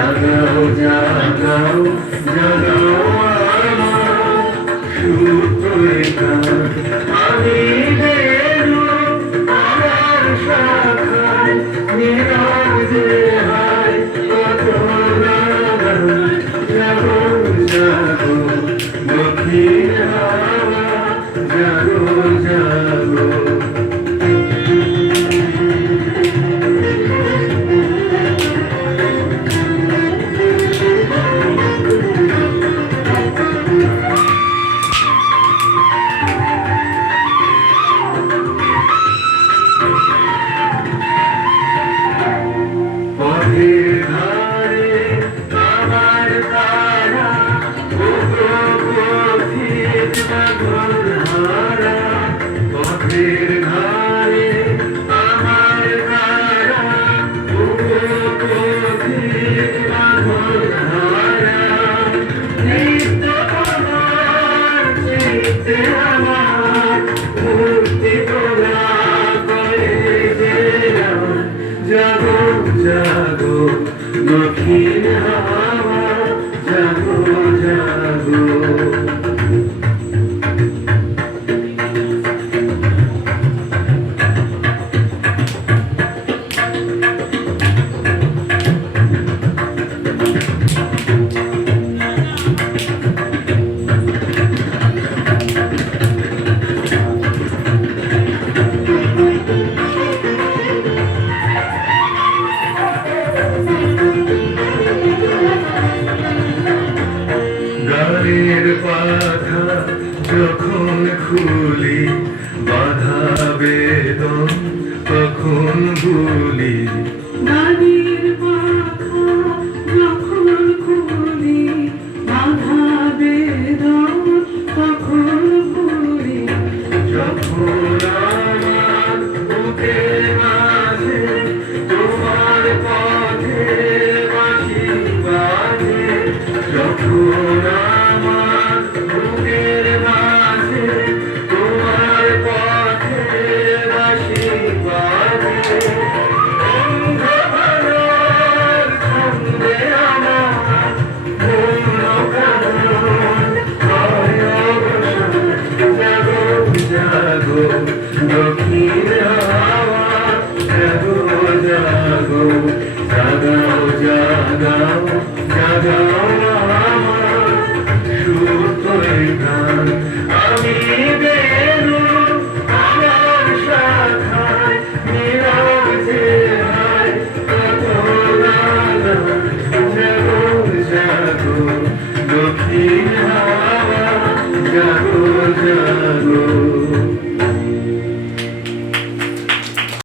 জাগাও জাগাও জাগাও আমার সুতোয় আমি বেরো আমার শাখায় নীরব যে হায় কত লাগান জাগো জাগো দক্ষিণ হাওয়া জাগো জাগো পথের ধারে আমার তারা পথিক পাগল হারা পথের ধারে আমার তারা পথিক পাগল হারা নিত্য আমার চিত্তে আমার মূর্তি তোলা করে যে জাগো জাগো দক্ষিণ হাওয়া জাগো জাগো